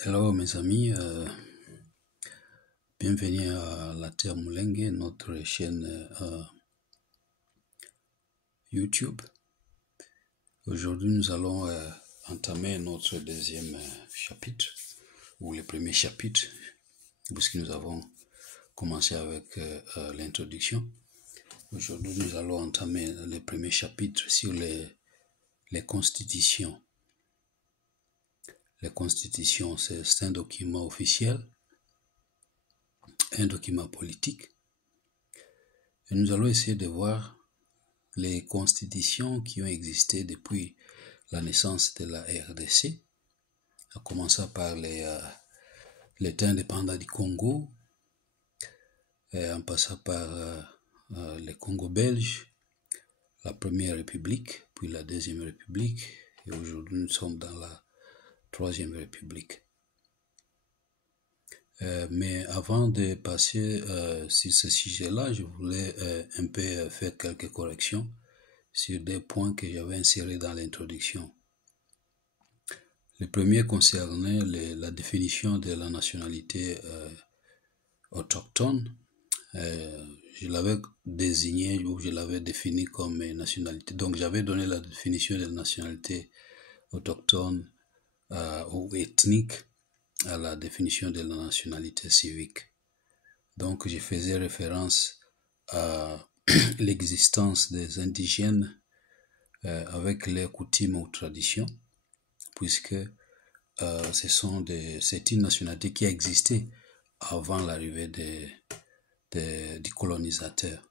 Hello mes amis, bienvenue à La Terre Moulengue, notre chaîne YouTube. Aujourd'hui nous allons entamer notre deuxième chapitre, ou le premier chapitre, puisque nous avons commencé avec l'introduction. Aujourd'hui nous allons entamer le premier chapitre sur les constitutions. Les constitutions, c'est un document officiel, un document politique. Et nous allons essayer de voir les constitutions qui ont existé depuis la naissance de la RDC, en commençant par l'État indépendant du Congo, et en passant par le Congo belge, la Première République, puis la Deuxième République, et aujourd'hui nous sommes dans la Troisième République. Mais avant de passer sur ce sujet-là, je voulais un peu faire quelques corrections sur des points que j'avais insérés dans l'introduction. Le premier concernait la définition de la nationalité autochtone. Je l'avais désigné ou je l'avais défini comme nationalité. Donc j'avais donné la définition de la nationalité autochtone ou ethnique à la définition de la nationalité civique. Donc je faisais référence à l'existence des indigènes avec leurs coutumes ou traditions, puisque c'est une nationalité qui a existé avant l'arrivée du colonisateur.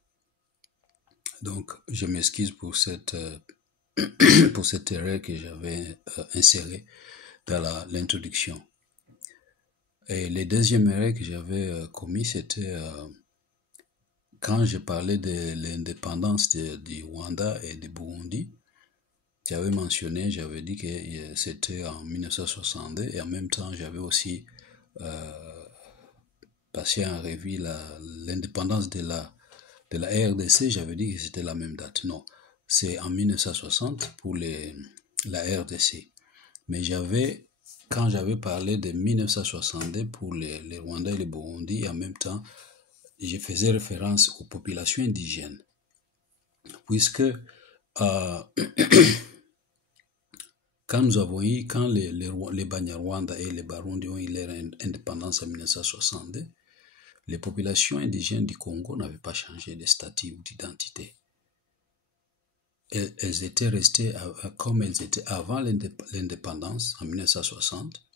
Donc je m'excuse pour cette erreur que j'avais insérée dans l'introduction. Et le deuxième erreur que j'avais commis, c'était quand je parlais de l'indépendance du Rwanda et du Burundi. J'avais dit que c'était en 1962 et en même temps j'avais aussi passé en revue l'indépendance de la RDC. J'avais dit que c'était la même date. Non, c'est en 1960 pour la RDC. Mais quand j'avais parlé de 1962 pour les Rwandais et les Burundi, en même temps, je faisais référence aux populations indigènes. Puisque quand les Banyarwanda et les Barundi ont eu leur indépendance en 1962, les populations indigènes du Congo n'avaient pas changé de statut ou d'identité. Elles étaient restées comme elles étaient avant l'indépendance en 1960.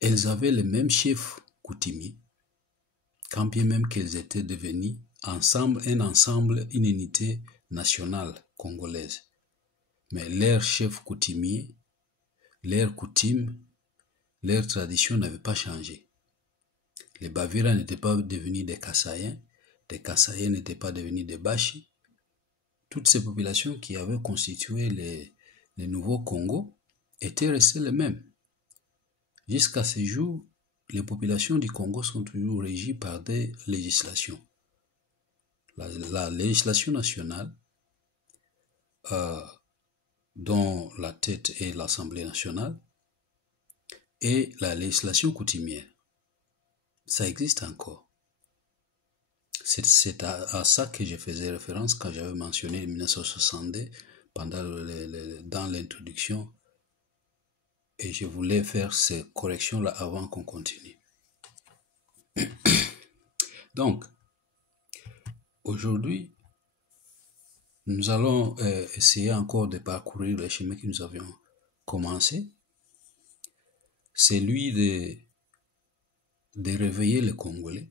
Elles avaient les mêmes chefs coutumiers, quand bien même qu'elles étaient devenues une unité nationale congolaise. Mais leurs chefs coutumiers, leurs coutumes, leurs traditions n'avaient pas changé. Les Bavira n'étaient pas devenus des Kassaïens n'étaient pas devenus des Bashi. Toutes ces populations qui avaient constitué les nouveaux Congo étaient restées les mêmes. Jusqu'à ce jour, les populations du Congo sont toujours régies par des législations. La législation nationale, dont la tête est l'Assemblée nationale, et la législation coutumière. Ça existe encore. C'est à ça que je faisais référence quand j'avais mentionné 1962 dans l'introduction, et je voulais faire ces corrections-là avant qu'on continue. Donc, aujourd'hui, nous allons essayer encore de parcourir le chemin que nous avions commencé. C'est lui de réveiller les Congolais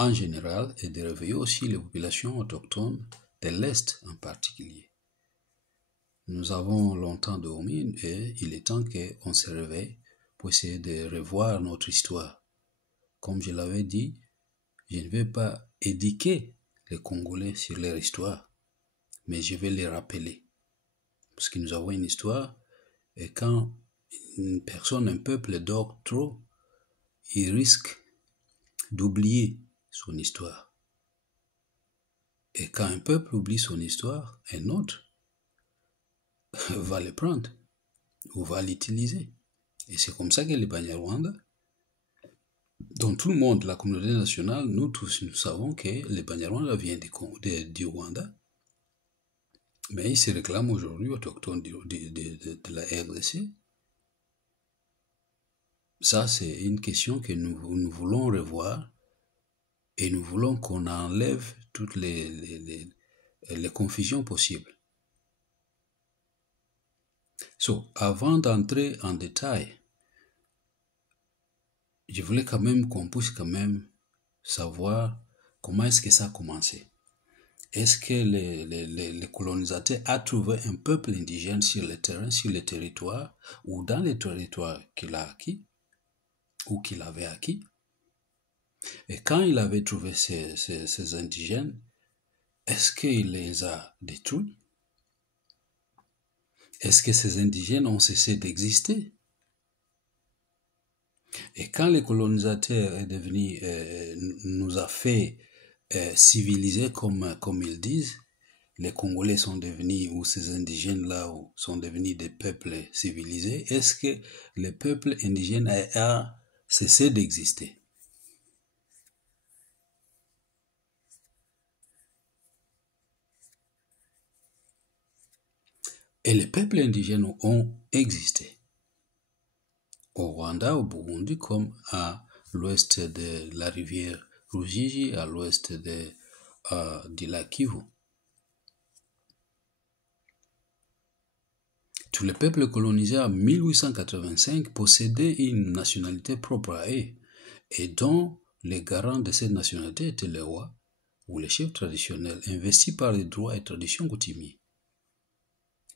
en général et de réveiller aussi les populations autochtones de l'Est en particulier. Nous avons longtemps dormi et il est temps qu'on se réveille pour essayer de revoir notre histoire. Comme je l'avais dit, je ne vais pas éduquer les Congolais sur leur histoire, mais je vais les rappeler. Parce que nous avons une histoire, et quand une personne, un peuple dort trop, il risque d'oublier son histoire. Et quand un peuple oublie son histoire, un autre va le prendre. ou va l'utiliser. Et c'est comme ça que les Banyarwanda, dont tout le monde, la communauté nationale, nous tous, nous savons que les Banyarwanda viennent du Rwanda, mais ils se réclament aujourd'hui autochtones de la RDC. Ça, c'est une question que nous voulons revoir et nous voulons qu'on enlève toutes les confusions possibles. Avant d'entrer en détail, je voulais quand même qu'on puisse quand même savoir comment est-ce que ça a commencé. Est-ce que les colonisateurs ont trouvé un peuple indigène sur le terrain, sur les territoires, ou dans les territoires qu'il a acquis, ou qu'il avait acquis? Et quand il avait trouvé ces indigènes, est-ce qu'il les a détruits? Est-ce que ces indigènes ont cessé d'exister? Et quand le colonisateur est devenu, nous a fait civiliser comme ils disent, les Congolais sont devenus, ou ces indigènes-là sont devenus des peuples civilisés, est-ce que le peuple indigène a cessé d'exister? Et les peuples indigènes ont existé. Au Rwanda, au Burundi, comme à l'ouest de la rivière Rujiji, à l'ouest du lac Kivu. Tous les peuples colonisés en 1885 possédaient une nationalité propre à eux, et dont les garants de cette nationalité étaient les rois ou les chefs traditionnels investis par les droits et traditions coutumiers.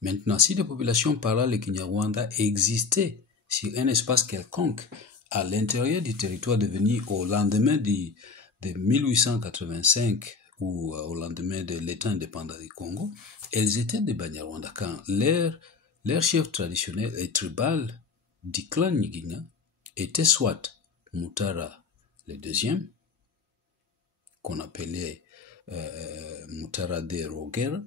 Maintenant, si des populations parlant le Kinyarwanda existaient sur un espace quelconque à l'intérieur du territoire devenu au lendemain de 1885 ou au lendemain de l'État indépendant du Congo, elles étaient des Banyarwanda quand leur chef traditionnel et tribal du clan Nyiginya était soit Mutara le deuxième, qu'on appelait Mutara de Rogera,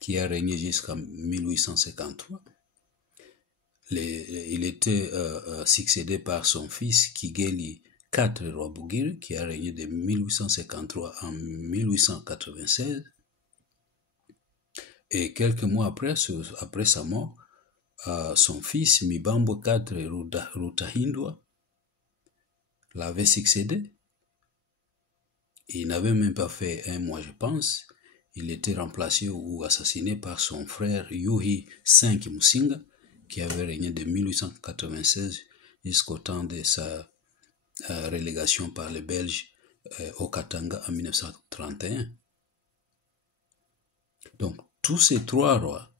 qui a régné jusqu'en 1853. Il était succédé par son fils Kigeli IV Rwabugiri, qui a régné de 1853 à 1896. Et quelques mois après sa mort, son fils Mibambo IV Rutahindwa l'avait succédé. Il n'avait même pas fait un mois, je pense. Il était remplacé ou assassiné par son frère Yuhi V Musinga, qui avait régné de 1896 jusqu'au temps de sa relégation par les Belges au Katanga en 1931. Donc, tous ces trois rois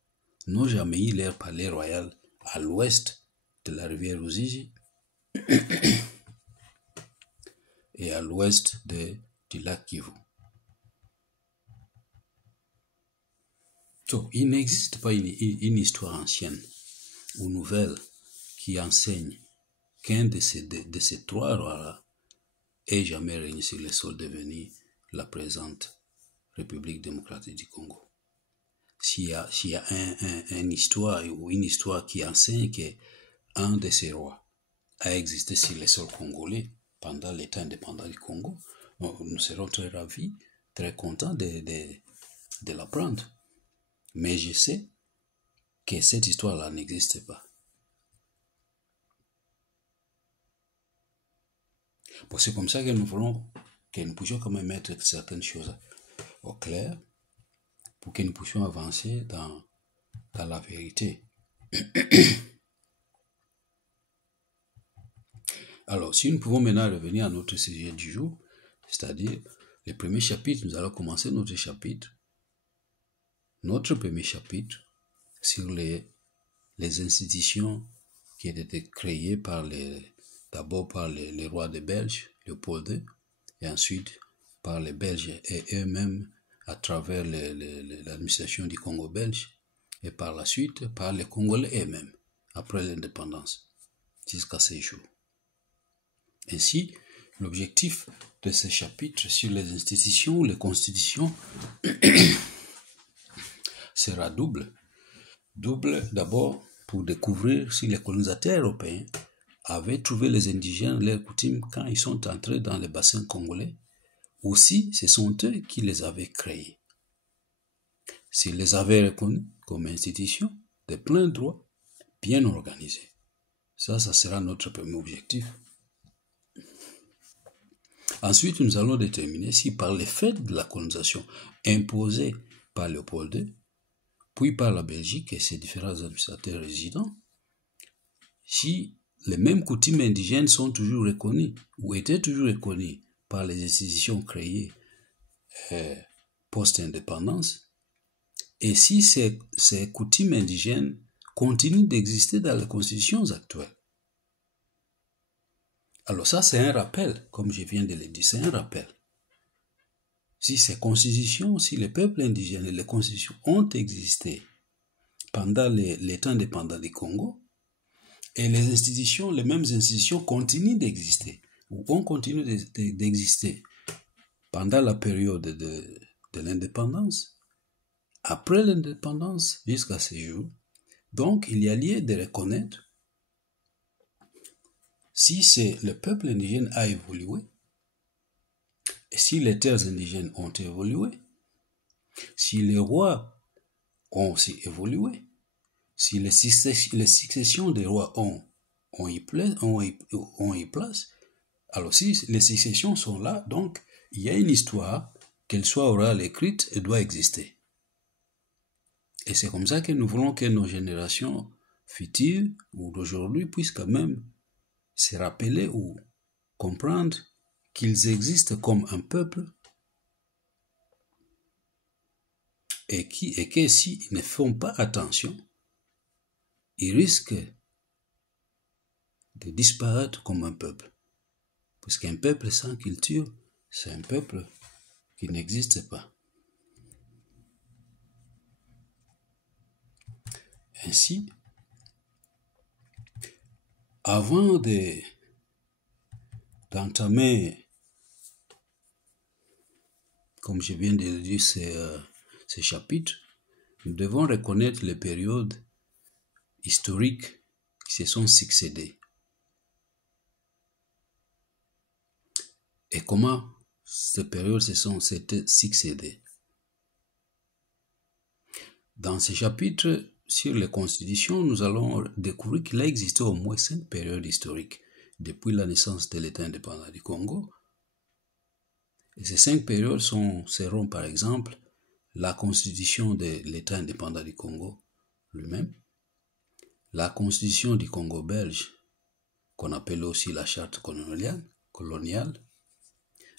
n'ont jamais eu leur palais royal à l'ouest de la rivière Ruziji et à l'ouest du lac Kivu. Donc, il n'existe pas une histoire ancienne ou nouvelle qui enseigne qu'un de ces trois rois-là ait jamais régné sur le sol devenu la présente République démocratique du Congo. S'il y a une histoire ou une histoire qui enseigne qu'un de ces rois a existé sur le sol congolais pendant l'État indépendant du Congo, nous serons très ravis, très contents de l'apprendre. Mais je sais que cette histoire-là n'existe pas. Bon, c'est comme ça que nous voulons que nous puissions quand même mettre certaines choses au clair pour que nous puissions avancer dans la vérité. Alors, si nous pouvons maintenant revenir à notre sujet du jour, c'est-à-dire le premier chapitre, nous allons commencer notre premier chapitre sur les institutions qui ont été créées d'abord par les rois des Belges, Léopold II, et ensuite par les Belges et eux-mêmes à travers l'administration du Congo belge, et par la suite par les Congolais eux-mêmes, après l'indépendance, jusqu'à ces jours. Ainsi, l'objectif de ce chapitre sur les institutions, les constitutions, sera double. Double, d'abord, pour découvrir si les colonisateurs européens avaient trouvé les indigènes leurs coutumes quand ils sont entrés dans le bassin congolais, ou si ce sont eux qui les avaient créés. S'ils les avaient reconnus comme institutions de plein droit, bien organisées. Ça sera notre premier objectif. Ensuite, nous allons déterminer si par les faits de la colonisation imposée par Léopold II, puis par la Belgique et ses différents administrateurs résidents, si les mêmes coutumes indigènes sont toujours reconnues ou étaient toujours reconnues par les institutions créées post-indépendance, et si ces coutumes indigènes continuent d'exister dans les constitutions actuelles. Alors ça, c'est un rappel, comme je viens de le dire, c'est un rappel. Si ces constitutions, si les peuples indigènes et les constitutions ont existé pendant les temps indépendants du Congo, et les institutions, les mêmes institutions continuent d'exister, ou ont continué d'exister pendant la période de l'indépendance, après l'indépendance, jusqu'à ce jour, donc il y a lieu de reconnaître si le peuple indigène a évolué, et si les terres indigènes ont évolué, si les rois ont aussi évolué, si les successions des rois ont y place, alors si les successions sont là, donc il y a une histoire, qu'elle soit orale, écrite, elle doit exister. Et c'est comme ça que nous voulons que nos générations futures ou d'aujourd'hui puissent quand même se rappeler ou comprendre qu'ils existent comme un peuple et que s'ils ne font pas attention, ils risquent de disparaître comme un peuple. Parce qu'un peuple sans culture, c'est un peuple qui n'existe pas. Ainsi, avant d'entamer, comme je viens de le dire, ces chapitres, nous devons reconnaître les périodes historiques qui se sont succédées. Et comment ces périodes s'étaient succédées. Dans ces chapitres sur les constitutions, nous allons découvrir qu'il a existé au moins 5 périodes historiques depuis la naissance de l'État indépendant du Congo. Et ces 5 périodes seront par exemple la constitution de l'État indépendant du Congo lui-même, la constitution du Congo belge, qu'on appelle aussi la charte coloniale.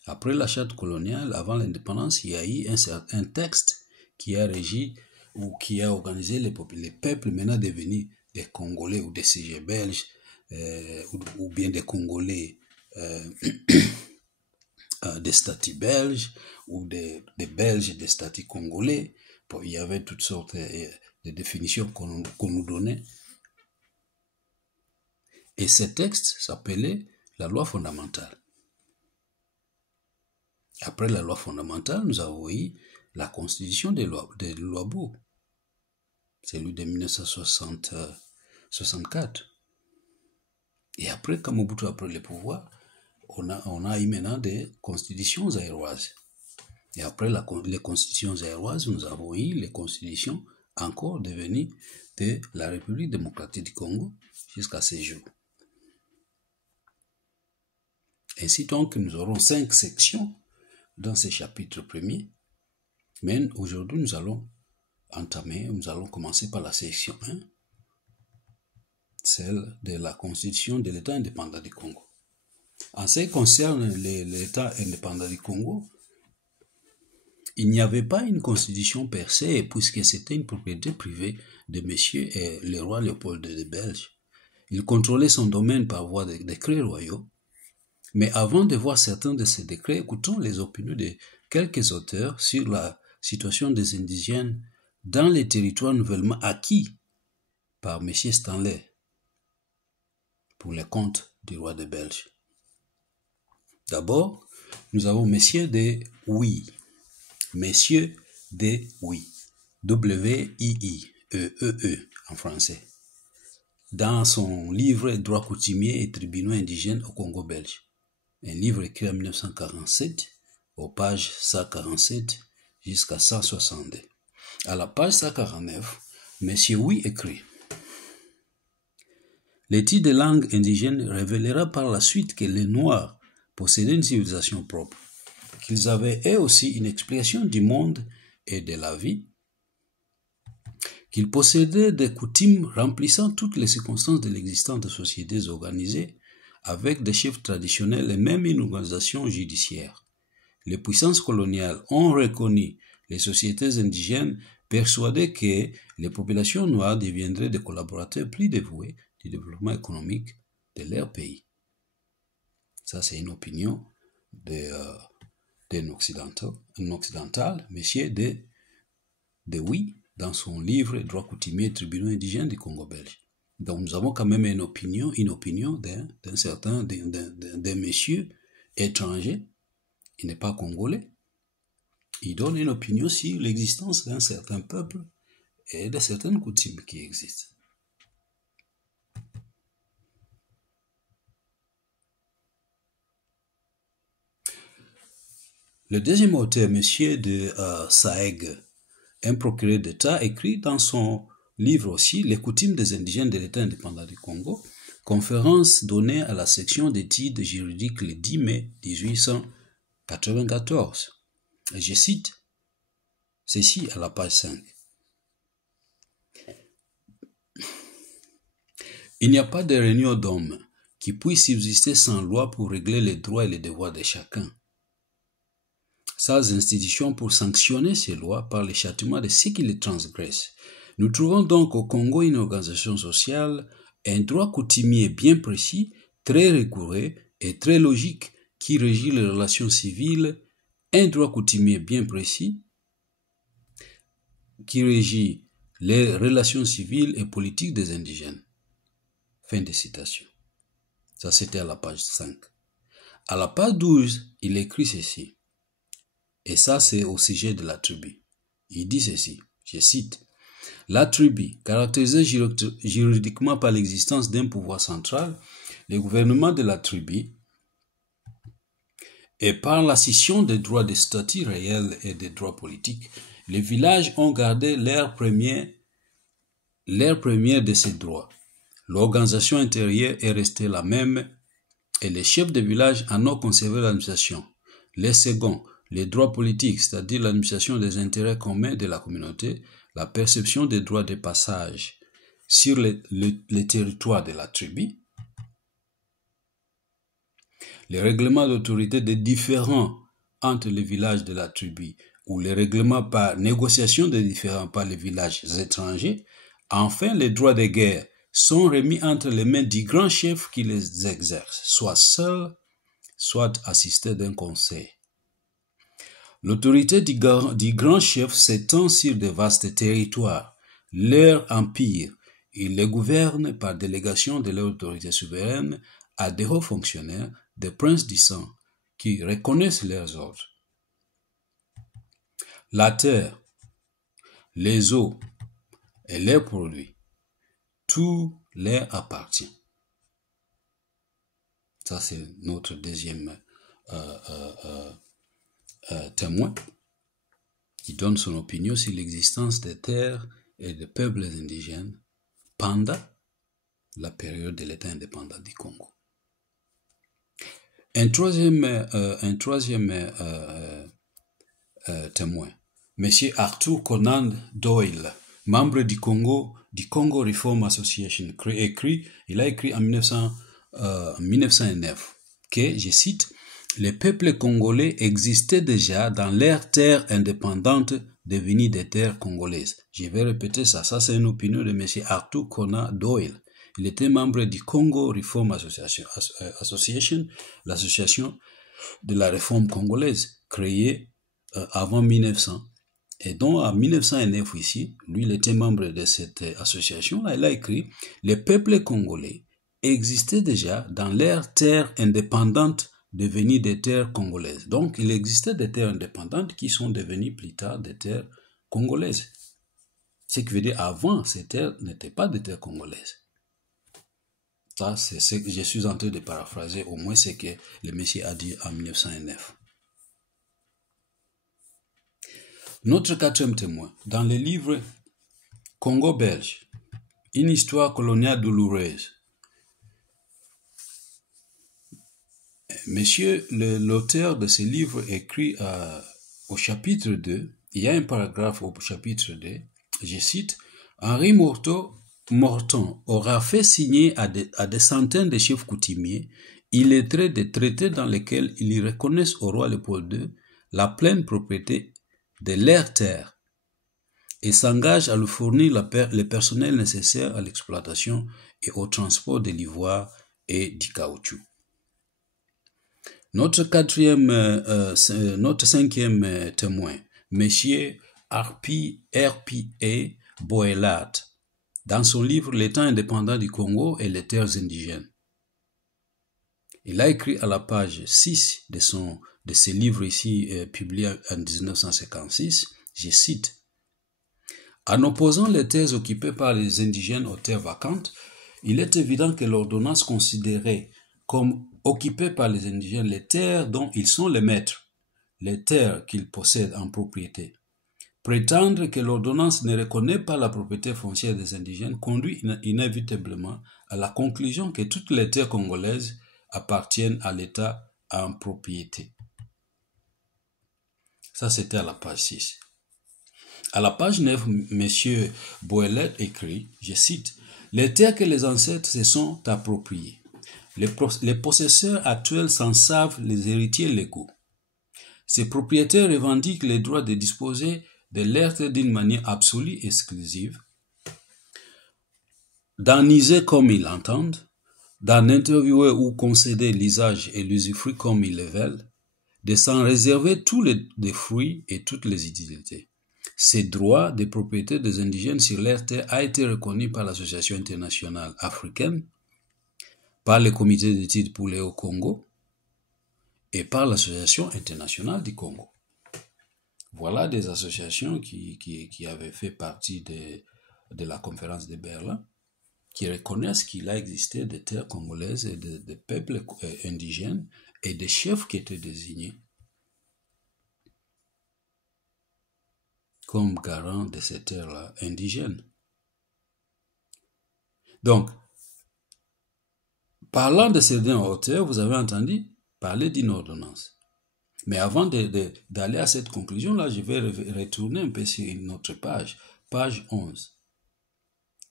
Après la charte coloniale, avant l'indépendance, il y a eu un texte qui a régi ou qui a organisé les peuples maintenant devenus des Congolais ou des CG belges ou bien des Congolais des statuts belges ou des Belges des statuts congolais. Bon, il y avait toutes sortes de définitions qu'on nous donnait. Et ce texte s'appelait la loi fondamentale. Après la loi fondamentale, nous avons eu la constitution de Luabo, celui de 1964. Et après, quand Mobutu a pris le pouvoir, on a eu maintenant des constitutions zaïroises. Et après les constitutions zaïroises, nous avons eu les constitutions encore devenues de la République démocratique du Congo jusqu'à ce jour. Ainsi donc, nous aurons 5 sections dans ce chapitre premier. Mais aujourd'hui, nous allons commencer par la section 1, celle de la constitution de l'État indépendant du Congo. En ce qui concerne l'État indépendant du Congo, il n'y avait pas une constitution per se, puisque c'était une propriété privée de monsieur et le roi Léopold II de Belge. Il contrôlait son domaine par voie de décrets royaux. Mais avant de voir certains de ces décrets, écoutons les opinions de quelques auteurs sur la situation des indigènes dans les territoires nouvellement acquis par M. Stanley pour les comptes du roi de Belge. D'abord, nous avons Messieurs de Huy, W-I-I, en français, dans son livre « Droits coutumiers et tribunaux indigènes au Congo belge ». Un livre écrit en 1947, aux pages 147 jusqu'à 162. À la page 149, M. Wi écrit: l'étude des langues indigènes révélera par la suite que les Noirs possédaient une civilisation propre, qu'ils avaient eux aussi une explication du monde et de la vie, qu'ils possédaient des coutumes remplissant toutes les circonstances de l'existence de sociétés organisées, avec des chefs traditionnels et même une organisation judiciaire. Les puissances coloniales ont reconnu les sociétés indigènes, persuadées que les populations noires deviendraient des collaborateurs plus dévoués du développement économique de leur pays. Ça, c'est une opinion d'un occidental, M. de Wi, dans son livre « Droits coutumiers et tribunaux indigènes du Congo belge ». Donc, nous avons quand même une opinion d'un monsieur étranger, il n'est pas congolais. Il donne une opinion sur l'existence d'un certain peuple et de certaines coutumes qui existent. Le deuxième auteur, monsieur de Saeg, un procureur d'État, écrit dans son livre aussi « Les coutumes des indigènes de l'État indépendant du Congo », conférence donnée à la section d'études juridiques le 10 mai 1894. Et je cite ceci à la page 5. Il n'y a pas de réunion d'hommes qui puisse subsister sans loi pour régler les droits et les devoirs de chacun, sans institution pour sanctionner ces lois par le châtiment de ceux qui les transgressent. Nous trouvons donc au Congo une organisation sociale, un droit coutumier bien précis, très rigoureux et très logique qui régit les relations civiles, un droit coutumier bien précis qui régit les relations civiles et politiques des indigènes. Fin de citation. Ça, c'était à la page 5. À la page 12, il écrit ceci. Et ça, c'est au sujet de la tribu. Il dit ceci, je cite: la tribu, caractérisée juridiquement par l'existence d'un pouvoir central, le gouvernement de la tribu, et par la scission des droits de statut réels et des droits politiques, les villages ont gardé l'air premier de ces droits. L'organisation intérieure est restée la même et les chefs de village en ont conservé l'administration. Les seconds, les droits politiques, c'est-à-dire l'administration des intérêts communs de la communauté, la perception des droits de passage sur les territoires de la tribu, les règlements d'autorité des différends entre les villages de la tribu ou les règlements par négociation des différends par les villages étrangers, enfin les droits de guerre sont remis entre les mains du grand chef qui les exerce, soit seul, soit assisté d'un conseil. L'autorité du grand chef s'étend sur de vastes territoires, leur empire. Il les gouverne par délégation de leur autorité souveraine à des hauts fonctionnaires, des princes du sang, qui reconnaissent leurs ordres. La terre, les eaux et leurs produits, tout leur appartient. Ça, c'est notre deuxième témoin qui donne son opinion sur l'existence des terres et des peuples indigènes pendant la période de l'État indépendant du Congo. Un troisième témoin, M. Arthur Conan Doyle, membre du Congo Reform Association, il a écrit en 1909 que, je cite, les peuples congolais existaient déjà dans leurs terres indépendantes devenues des terres congolaises. Je vais répéter ça. Ça, c'est une opinion de M. Arthur Conan Doyle. Il était membre du Congo Reform Association, l'association de la réforme congolaise, créée avant 1900. Et donc, en 1909 ici, lui, il était membre de cette association-là. Il a écrit « Les peuples congolais existaient déjà dans leurs terres indépendantes devenues des terres congolaises. » Donc, il existait des terres indépendantes qui sont devenues plus tard des terres congolaises. Ce qui veut dire avant, ces terres n'étaient pas des terres congolaises. Ça, c'est ce que je suis en train de paraphraser, au moins ce que le monsieur a dit en 1909. Notre quatrième témoin, dans le livre Congo belge, une histoire coloniale douloureuse. Monsieur, l'auteur de ce livre écrit au chapitre 2, il y a un paragraphe au chapitre 2, je cite, « Henri Morton aura fait signer à des centaines de chefs coutumiers illettrés des traités dans lesquels ils reconnaissent au roi Léopold II la pleine propriété de leurs terres et s'engagent à lui fournir le personnel nécessaire à l'exploitation et au transport de l'ivoire et du caoutchouc. » Notre cinquième témoin, M. R.P.A. Boelat, dans son livre « L'État indépendant du Congo et les terres indigènes ». Il a écrit à la page 6 de ce livre ici, publié en 1956, je cite, « En opposant les terres occupées par les indigènes aux terres vacantes, il est évident que l'ordonnance considérait comme occupées par les indigènes les terres dont ils sont les maîtres, les terres qu'ils possèdent en propriété. Prétendre que l'ordonnance ne reconnaît pas la propriété foncière des indigènes conduit inévitablement à la conclusion que toutes les terres congolaises appartiennent à l'État en propriété. » Ça, c'était à la page 6. À la page 9, M. Boelet écrit, je cite, « Les terres que les ancêtres se sont appropriées. Les possesseurs actuels s'en savent les héritiers légaux. Ces propriétaires revendiquent le droit de disposer de leurs terres d'une manière absolue et exclusive, d'en user comme ils l'entendent, d'en interviewer ou concéder l'usage et l'usufruit comme ils le veulent, de s'en réserver tous les fruits et toutes les utilités. Ces droits de propriété des indigènes sur leurs terres a été reconnu par l'Association internationale africaine, par le Comité d'études pour le Haut-Congo et par l'Association internationale du Congo. » Voilà des associations qui avaient fait partie de la conférence de Berlin, qui reconnaissent qu'il a existé des terres congolaises et des peuples indigènes et des chefs qui étaient désignés comme garants de ces terres-là indigènes. Donc, parlant de ces en hauteur, vous avez entendu parler d'une ordonnance. Mais avant d'aller à cette conclusion-là, je vais retourner un peu sur une autre page 11.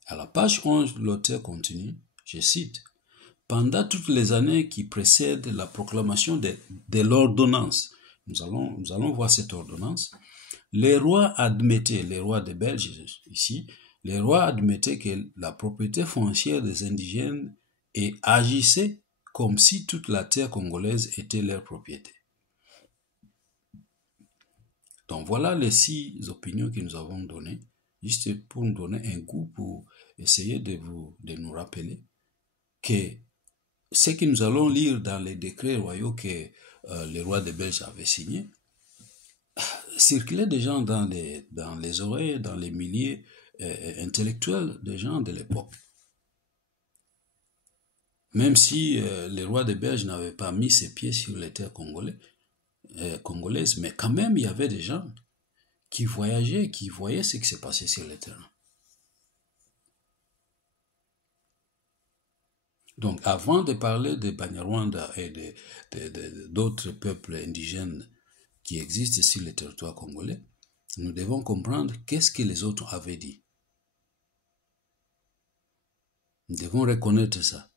À la page 11, l'auteur continue, je cite, « Pendant toutes les années qui précèdent la proclamation de l'ordonnance, nous allons voir cette ordonnance, les rois des Belges ici, les rois admettaient que la propriété foncière des indigènes et agissaient comme si toute la terre congolaise était leur propriété. » Donc voilà les 6 opinions que nous avons données, juste pour nous donner un goût, pour essayer de nous rappeler que ce que nous allons lire dans les décrets royaux que les rois des Belges avaient signés circulait déjà dans les oreilles, dans les milliers intellectuels des gens de l'époque. Même si les rois des Belges n'avaient pas mis ses pieds sur les terres congolaises, mais quand même il y avait des gens qui voyageaient, qui voyaient ce qui se passait sur le terrain. Donc avant de parler de Banyarwanda et d'autres peuples indigènes qui existent sur le territoire congolais, nous devons comprendre qu'est-ce que les autres avaient dit. Nous devons reconnaître ça.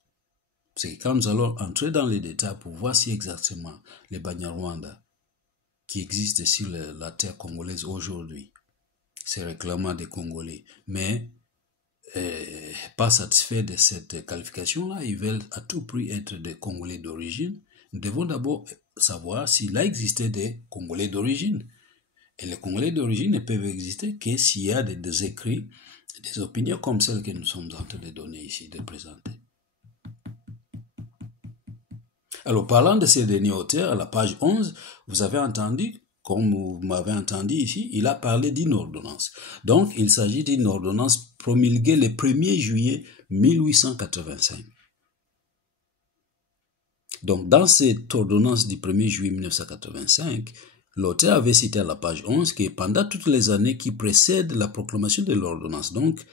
Parce que quand nous allons entrer dans les détails pour voir si exactement les Banyarwanda qui existent sur la terre congolaise aujourd'hui, c'est réclamant des Congolais, mais pas satisfaits de cette qualification-là, ils veulent à tout prix être des Congolais d'origine. Nous devons d'abord savoir s'il a existé des Congolais d'origine. Et les Congolais d'origine ne peuvent exister que s'il y a des écrits, des opinions comme celles que nous sommes en train de donner ici, de présenter. Alors, parlant de ces derniers auteurs, à la page 11, vous avez entendu comme vous m'avez entendu ici, il a parlé d'une ordonnance. Donc, il s'agit d'une ordonnance promulguée le 1er juillet 1885. Donc, dans cette ordonnance du 1er juillet 1985, l'auteur avait cité à la page 11 que pendant toutes les années qui précèdent la proclamation de l'ordonnance, donc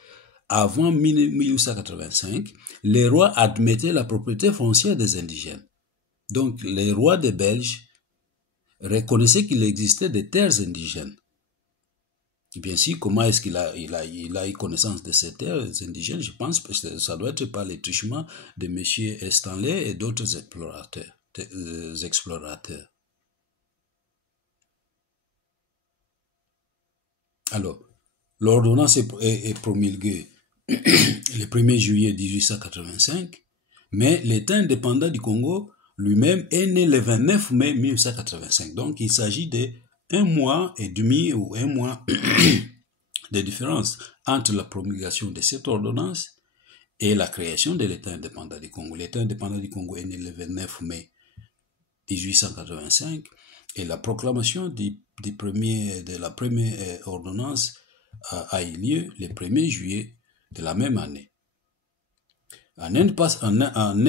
avant 1885, les rois admettaient la propriété foncière des indigènes. Donc, les rois des Belges reconnaissait qu'il existait des terres indigènes. Et bien sûr, comment est-ce qu'il a eu connaissance de ces terres indigènes? Je pense que ça doit être par les truchements de M. Stanley et d'autres explorateurs. Alors, l'ordonnance est promulguée le 1er juillet 1885, mais l'État indépendant du Congo lui-même est né le 29 mai 1985. Donc, il s'agit de 1 mois et demi ou 1 mois de différence entre la promulgation de cette ordonnance et la création de l'État indépendant du Congo. L'État indépendant du Congo est né le 29 mai 1885 et la proclamation de la première ordonnance a eu lieu le 1er juillet de la même année. En un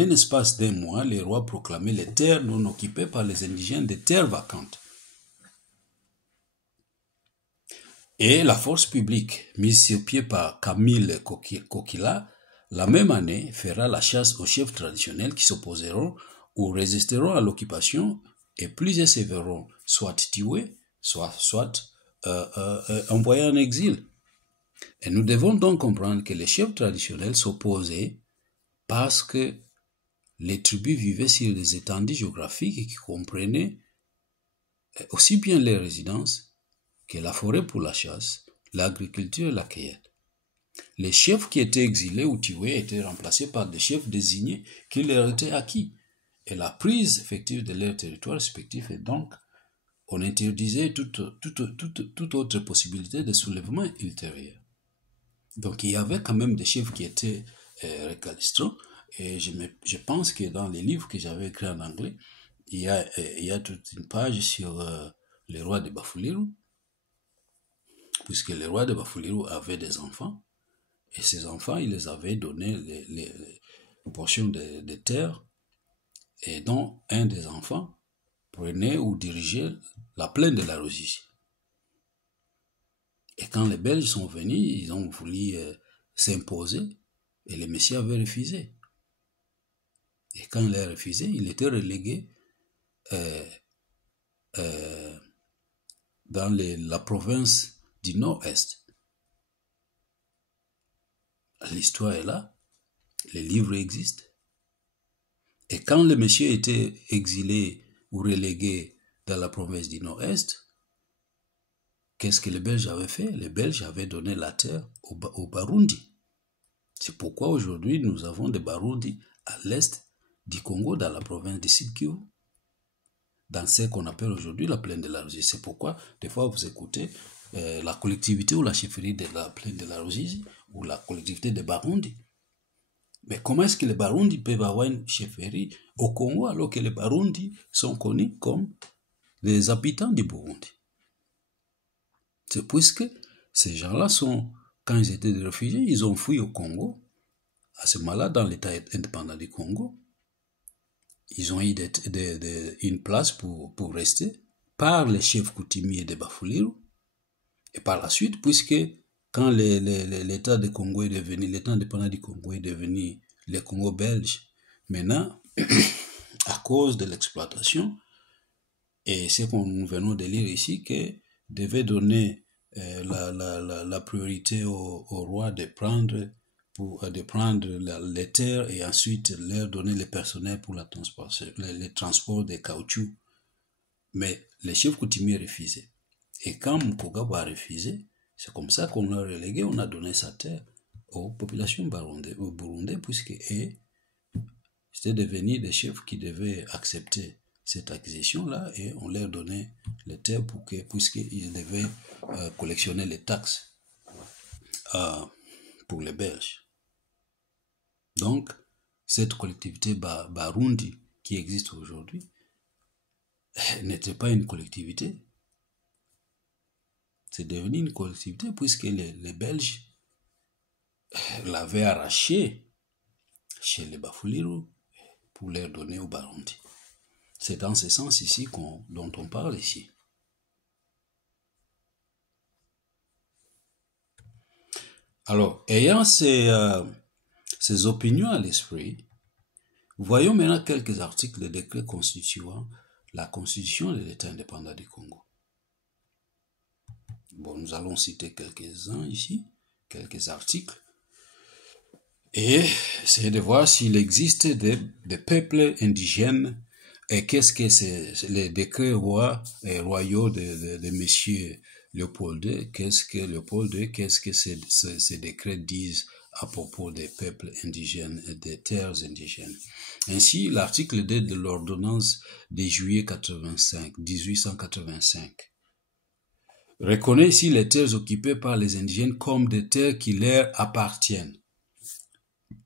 espace d'1 mois, les rois proclamaient les terres non occupées par les indigènes des terres vacantes. Et la force publique, mise sur pied par Camille Kokila, la même année fera la chasse aux chefs traditionnels qui s'opposeront ou résisteront à l'occupation et plusieurs se verront soit tués, soit envoyés en exil. Et nous devons donc comprendre que les chefs traditionnels s'opposaient parce que les tribus vivaient sur des étendues géographiques qui comprenaient aussi bien les résidences que la forêt pour la chasse, l'agriculture et la cueillette. Les chefs qui étaient exilés ou tués étaient remplacés par des chefs désignés qui leur étaient acquis. Et la prise effective de leurs territoires respectifs, et donc on interdisait toute autre possibilité de soulèvement ultérieur. Donc il y avait quand même des chefs qui étaient récalcitrants, et je pense que dans les livres que j'avais écrits en anglais, il y a toute une page sur les rois de Bafouliru, puisque les rois de Bafouliru avaient des enfants, et ces enfants, ils les avaient donné les portions de terre, et dont un des enfants prenait ou dirigeait la plaine de la Ruzizi. Et quand les Belges sont venus, ils ont voulu s'imposer, et les messieurs avaient refusé. Et quand il a refusé, il était relégué dans la province du Nord-Est. L'histoire est là, les livres existent. Et quand le monsieur était exilé ou relégué dans la province du Nord-Est, qu'est-ce que les Belges avaient fait? Les Belges avaient donné la terre au Barundi. C'est pourquoi aujourd'hui nous avons des Barundi à l'est du Congo, dans la province de Sud-Kivu, dans ce qu'on appelle aujourd'hui la plaine de la Ruzizi. C'est pourquoi des fois vous écoutez la collectivité ou la chefferie de la plaine de la Ruzizi ou la collectivité de Barundi. Mais comment est-ce que les Barundi peuvent avoir une chefferie au Congo alors que les Barundi sont connus comme des habitants du Burundi? C'est puisque ces gens-là sont, quand ils étaient des réfugiés, ils ont fui au Congo. À ce moment-là, dans l'État indépendant du Congo, ils ont eu une place pour rester par les chefs coutumiers de Bafouliru. Et par la suite, puisque quand l'État du Congo est devenu, l'État indépendant du Congo est devenu le Congo belge, maintenant, à cause de l'exploitation, et ce qu'on nous venons de lire ici, que devait donner la priorité au roi de prendre les terres et ensuite leur donner le personnel pour le transport des caoutchoucs. Mais les chefs coutumiers refusaient. Et quand Mukogaba a refusé, c'est comme ça qu'on l'a relégué, on a donné sa terre aux populations burundais, puisque c'était devenu des chefs qui devaient accepter cette acquisition-là, et on leur donnait les terres puisqu'ils devaient collectionner les taxes pour les Belges. Donc, cette collectivité Barundi qui existe aujourd'hui n'était pas une collectivité, C'est devenu une collectivité puisque les Belges l'avaient arraché chez les Bafouliru pour leur donner au Barundi. C'est dans ce sens ici dont on parle ici. Alors, ayant ces opinions à l'esprit, voyons maintenant quelques articles de décret constituant la constitution de l'État indépendant du Congo. Bon, nous allons citer quelques-uns ici, quelques articles, et essayer de voir s'il existe des peuples indigènes et qu'est-ce que c'est les décrets royaux de Monsieur Léopold II, qu'est-ce que ces décrets disent à propos des peuples indigènes et des terres indigènes. Ainsi, l'article 2 de l'ordonnance de juillet 1885 reconnaît ici les terres occupées par les indigènes comme des terres qui leur appartiennent.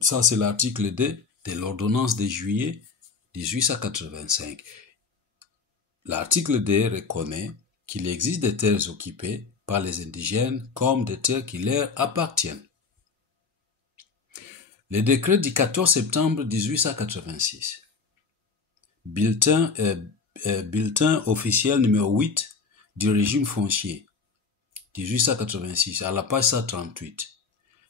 Ça, c'est l'article 2 de l'ordonnance de juillet 1885. L'article 2 reconnaît qu'il existe des terres occupées par les indigènes comme des terres qui leur appartiennent. Le décret du 14 septembre 1886, bulletin officiel numéro 8 du régime foncier, 1886, à la page 138,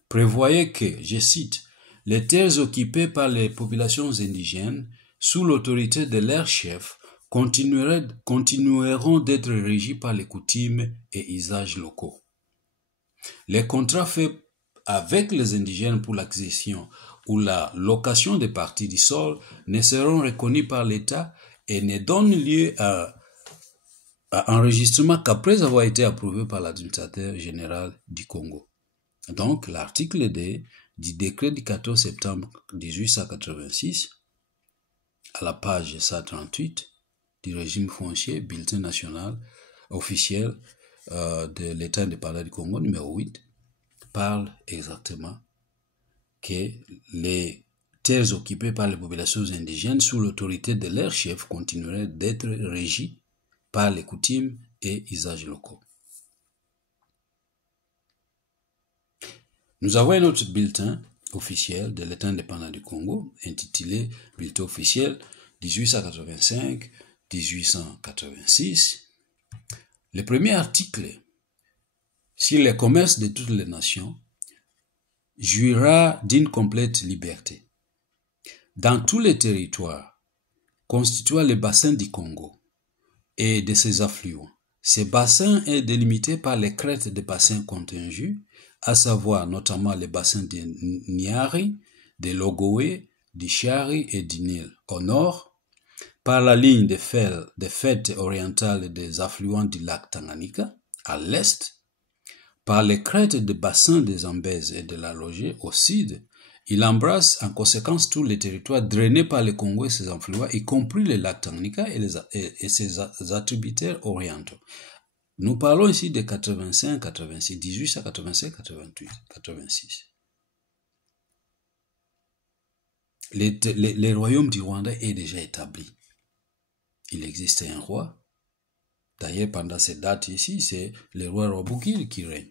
prévoyait que, je cite, « Les terres occupées par les populations indigènes, sous l'autorité de leurs chefs, continueront d'être régies par les coutumes et usages locaux. Les contrats faits avec les indigènes pour l'acquisition ou la location des parties du sol ne seront reconnus par l'État et ne donnent lieu à enregistrement qu'après avoir été approuvé par l'administrateur général du Congo. » Donc, l'article 2 du décret du 14 septembre 1886, à la page 138 du régime foncier, bulletin national officiel de l'État indépendant du Congo, numéro 8, parle exactement que les terres occupées par les populations indigènes sous l'autorité de leurs chefs continueraient d'être régies par les coutumes et usages locaux. Nous avons un autre bulletin officiel de l'État indépendant du Congo, intitulé Bulletin officiel 1885-1886. Le premier article sur le commerce de toutes les nations jouira d'une complète liberté. Dans tous les territoires constituant le bassin du Congo et de ses affluents, ce bassin est délimité par les crêtes de bassins contigus, à savoir notamment les bassins de Niari, de Logoé, du Chari et du Nil au nord, par la ligne de fête orientale des affluents du lac Tanganyika à l'est, par les crêtes de bassins des Zambèze et de la Logé au sud. Il embrasse en conséquence tous les territoires drainés par le Congo et ses affluents, y compris le lac Tanganyika et ses attributaires orientaux. Nous parlons ici de 85, 86, 1885, 88, 86. Le royaume du Rwanda est déjà établi. Il existait un roi. D'ailleurs, pendant cette date ici, c'est le roi Rwabugiri qui règne.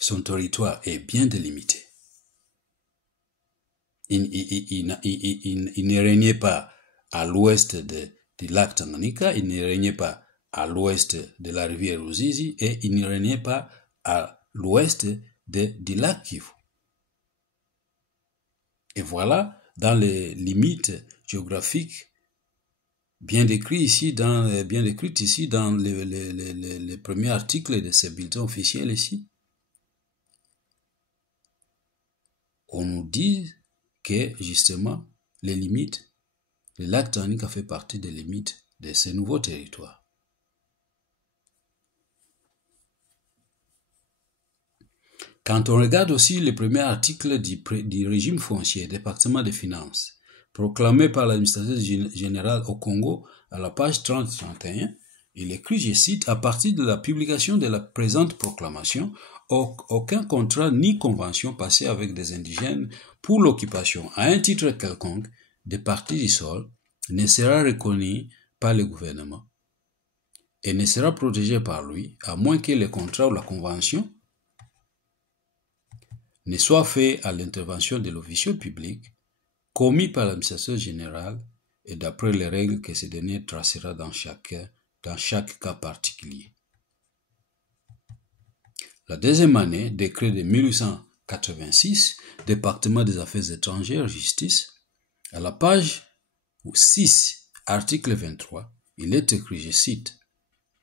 Son territoire est bien délimité. Il ne régnait pas à l'ouest du lac Tanganyika, il ne régnait pas à l'ouest de la rivière Ruzizi et il ne régnait pas à l'ouest du lac Kivu. Et voilà, dans les limites géographiques bien décrites ici dans les premiers articles de ce bulletin officiel ici, on nous dit que justement les limites, le lac Tanganyika fait partie des limites de ces nouveaux territoires. Quand on regarde aussi les premiers articles du régime foncier, département des finances, proclamé par l'administrateur général au Congo, à la page 30-31, il écrit, je cite, « À partir de la publication de la présente proclamation, aucun contrat ni convention passé avec des indigènes pour l'occupation à un titre quelconque des parties du sol ne sera reconnu par le gouvernement. et ne sera protégé par lui, à moins que le contrat ou la convention ne soit fait à l'intervention de l'officier public, commis par l'administrateur général et d'après les règles que ce dernier tracera dans chaque cas particulier. La deuxième année, décret de 1886, département des affaires étrangères, justice, à la page 6, article 23, il est écrit, je cite,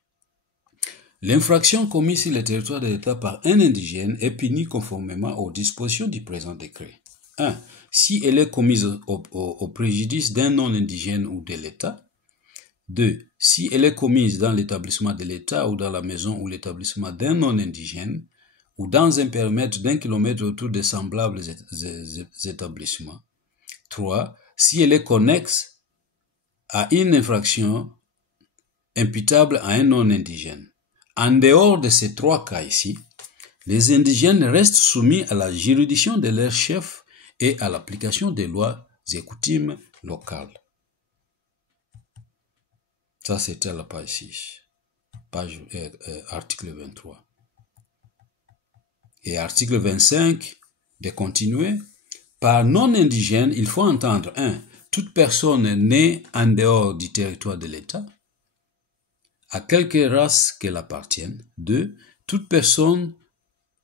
« L'infraction commise sur le territoire de l'État par un indigène est punie conformément aux dispositions du présent décret. 1. Si elle est commise au préjudice d'un non-indigène ou de l'État. 2. Si elle est commise dans l'établissement de l'État ou dans la maison ou l'établissement d'un non-indigène ou dans un périmètre d'1 kilomètre autour de semblables établissements. 3. Si elle est connexe à une infraction imputable à un non-indigène. En dehors de ces 3 cas ici, les indigènes restent soumis à la juridiction de leur chef et à l'application des lois et coutumes locales. » Ça, c'était à la page 6, article 23. Et article 25, de continuer. Par non-indigène, il faut entendre 1. Toute personne née en dehors du territoire de l'État, à quelque race qu'elle appartienne. 2. Toute personne,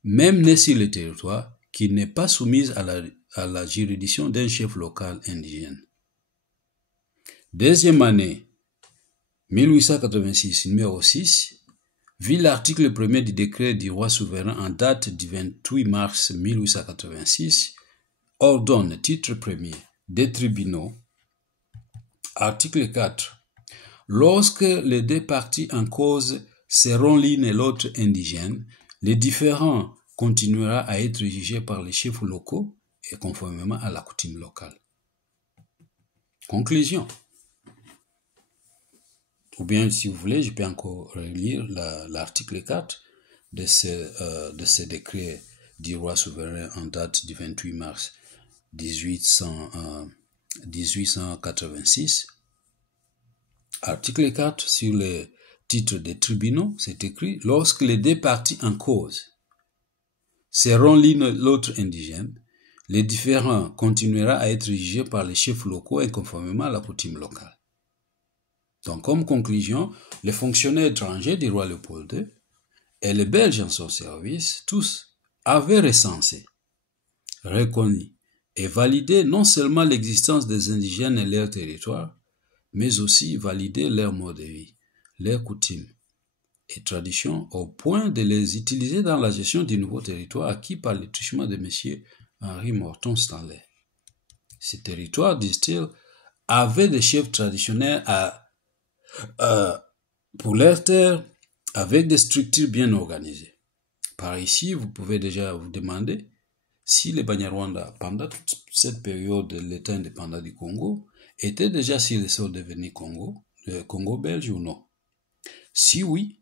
même née sur le territoire, qui n'est pas soumise à la juridiction d'un chef local indigène. Deuxième année, 1886, numéro 6, vu l'article 1er du décret du roi souverain en date du 28 mars 1886, ordonne, titre premier, des tribunaux. Article 4. Lorsque les deux parties en cause seront l'une et l'autre indigènes, les différends continuera à être jugés par les chefs locaux et conformément à la coutume locale. Conclusion. Ou bien, si vous voulez, je peux encore relire l'article 4 de ce décret du roi souverain en date du 28 mars 1886. Article 4 sur le titre des tribunaux, c'est écrit « Lorsque les deux parties en cause seront l'une et l'autre indigènes, les différends continuera à être jugés par les chefs locaux et conformément à la coutume locale. » Donc, comme conclusion, les fonctionnaires étrangers du roi Léopold II et les Belges en son service, tous, avaient recensé, reconnu et validé non seulement l'existence des indigènes et leur territoire, mais aussi valider leur mode de vie, leurs coutumes et traditions au point de les utiliser dans la gestion du nouveau territoire acquis par le truchement de M. Henri Morton Stanley. Ces territoires, disent-ils, avaient des chefs traditionnels pour leurs terres avec des structures bien organisées. Par ici, vous pouvez déjà vous demander si les Banyarwanda, pendant toute cette période de l'État indépendant du Congo, étaient déjà sur le sol devenu Congo belge ou non. Si oui,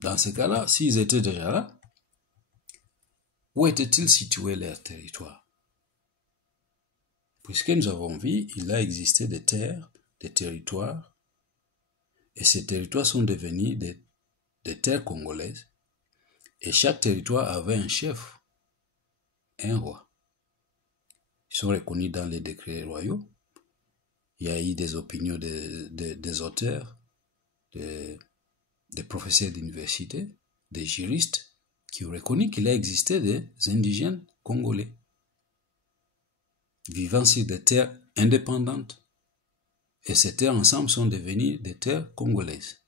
dans ce cas-là, s'ils étaient déjà là, où étaient-ils situés leur territoire? Puisque nous avons vu, il a existé des terres, des territoires, et ces territoires sont devenus des terres congolaises, et chaque territoire avait un chef, un roi. Ils sont reconnus dans les décrets royaux. Il y a eu des opinions des auteurs, des professeurs d'université, des juristes qui ont reconnu qu'il a existé des indigènes congolais vivant sur des terres indépendantes. Et ces terres ensemble sont devenues des terres congolaises.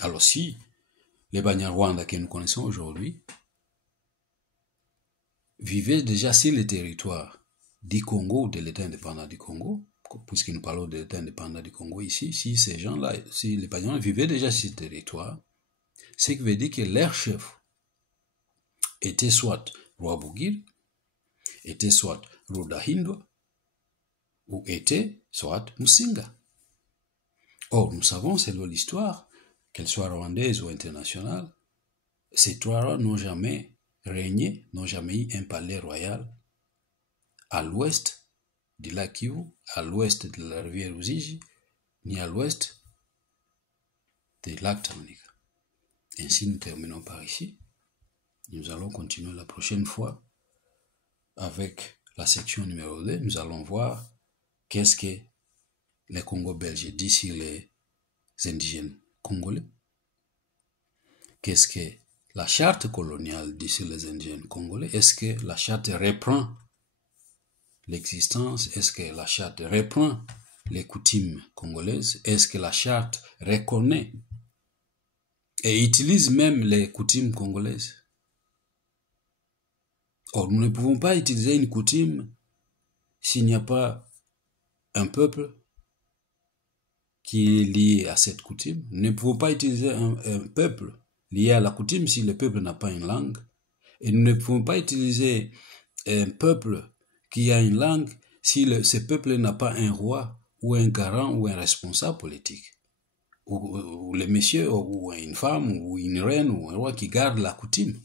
Alors si les Banyarwanda que nous connaissons aujourd'hui vivaient déjà sur le territoire du Congo ou de l'État indépendant du Congo, puisque nous parlons de l'État indépendant du Congo ici, si ces gens-là, si les Banyarwanda vivaient déjà sur ce territoire, ce qui veut dire que leur chef était soit Roi Bougir, était soit Rudahindwa, ou était soit Musinga. Or, nous savons, selon l'histoire, qu'elle soit rwandaise ou internationale, ces trois n'ont jamais régné, n'ont jamais eu un palais royal à l'ouest du lac Kivu, à l'ouest de la rivière Ujiji, ni à l'ouest des lacs Tanganyika. Ainsi, nous terminons par ici. Nous allons continuer la prochaine fois avec la section numéro 2. Nous allons voir qu'est-ce que les Congo belges disent sur les indigènes congolais. Qu'est-ce que la charte coloniale dit sur les indigènes congolais? Est-ce que la charte reprend l'existence? Est-ce que la charte reprend les coutumes congolaises? Est-ce que la charte reconnaît et utilise même les coutumes congolaises? Or, nous ne pouvons pas utiliser une coutume s'il n'y a pas un peuple qui est lié à cette coutume. Nous ne pouvons pas utiliser un peuple lié à la coutume si le peuple n'a pas une langue. Et nous ne pouvons pas utiliser un peuple qui a une langue si ce peuple n'a pas un roi ou un garant ou un responsable politique. Ou le monsieur ou une femme ou une reine ou un roi qui garde la coutume.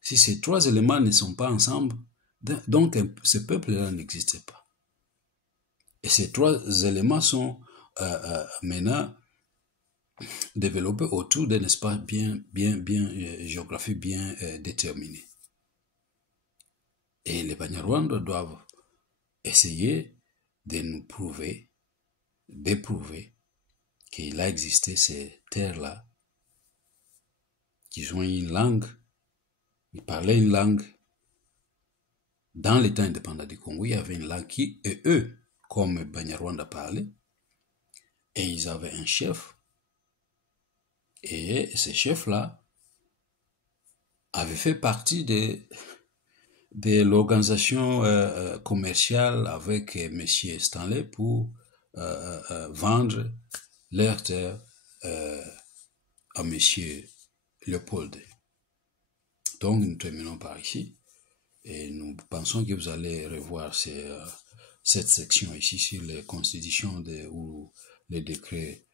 Si ces trois éléments ne sont pas ensemble, donc ce peuple-là n'existe pas. Et ces trois éléments sont maintenant développés autour d'un espace bien géographique bien déterminé. Et les Banyarwanda doivent essayer de nous prouver, d'éprouver qu'il a existé ces terres-là, qui ont une langue, ils parlaient une langue. Dans l'État indépendant du Congo, il y avait une langue qui, et eux, comme Banyarwanda parlaient, et ils avaient un chef, et ce chef-là avait fait partie de l'organisation commerciale avec M. Stanley pour vendre leurs terres à M. Léopold. Donc, nous terminons par ici. Et nous pensons que vous allez revoir cette section ici sur les constitutions ou les décrets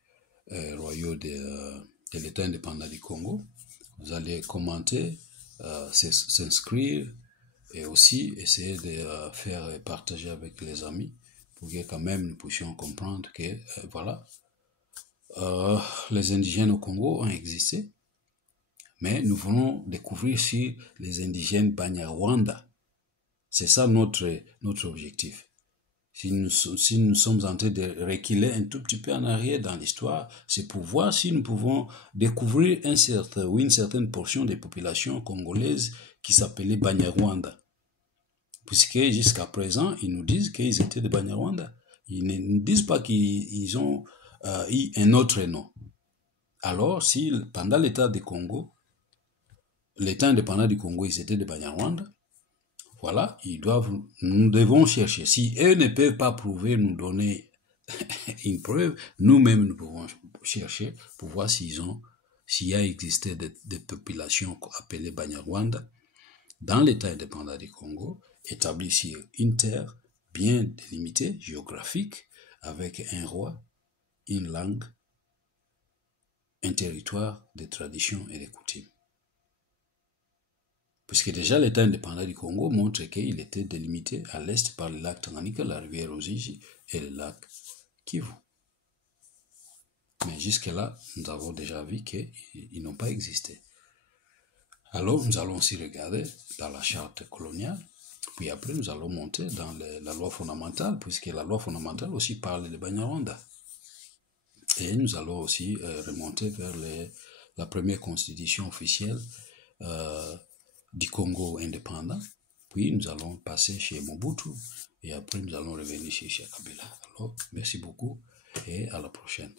royaux de l'État indépendant du Congo. Vous allez commenter, s'inscrire et aussi essayer de faire partager avec les amis pour que quand même nous puissions comprendre que voilà, les indigènes au Congo ont existé. Mais nous voulons découvrir si les indigènes Banyarwanda. C'est ça notre objectif. Si nous sommes en train de reculer un tout petit peu en arrière dans l'histoire, c'est pour voir si nous pouvons découvrir une certaine portion des populations congolaises qui s'appelaient Banyarwanda. Puisque jusqu'à présent, ils nous disent qu'ils étaient des Banyarwanda. Ils ne nous disent pas qu'ils ont eu un autre nom. Alors, si pendant l'État du Congo, l'État indépendant du Congo, ils étaient des Banyarwanda, voilà, nous devons chercher. Si eux ne peuvent pas prouver, nous donner une preuve, nous-mêmes nous pouvons chercher pour voir s'il y a existé des populations appelées Banyarwanda dans l'État indépendant du Congo, établies sur une terre bien délimitée, géographique, avec un roi, une langue, un territoire de traditions et de coutumes. Puisque déjà l'État indépendant du Congo montre qu'il était délimité à l'est par le lac Tanganyika, la rivière Ruzizi et le lac Kivu. Mais jusque-là, nous avons déjà vu qu'ils n'ont pas existé. Alors, nous allons aussi regarder dans la charte coloniale, puis après, nous allons monter dans la loi fondamentale, puisque la loi fondamentale aussi parle de Banyarwanda. Et nous allons aussi remonter vers la première constitution officielle du Congo indépendant, puis nous allons passer chez Mobutu, et après nous allons revenir chez Kabila. Alors, merci beaucoup, et à la prochaine.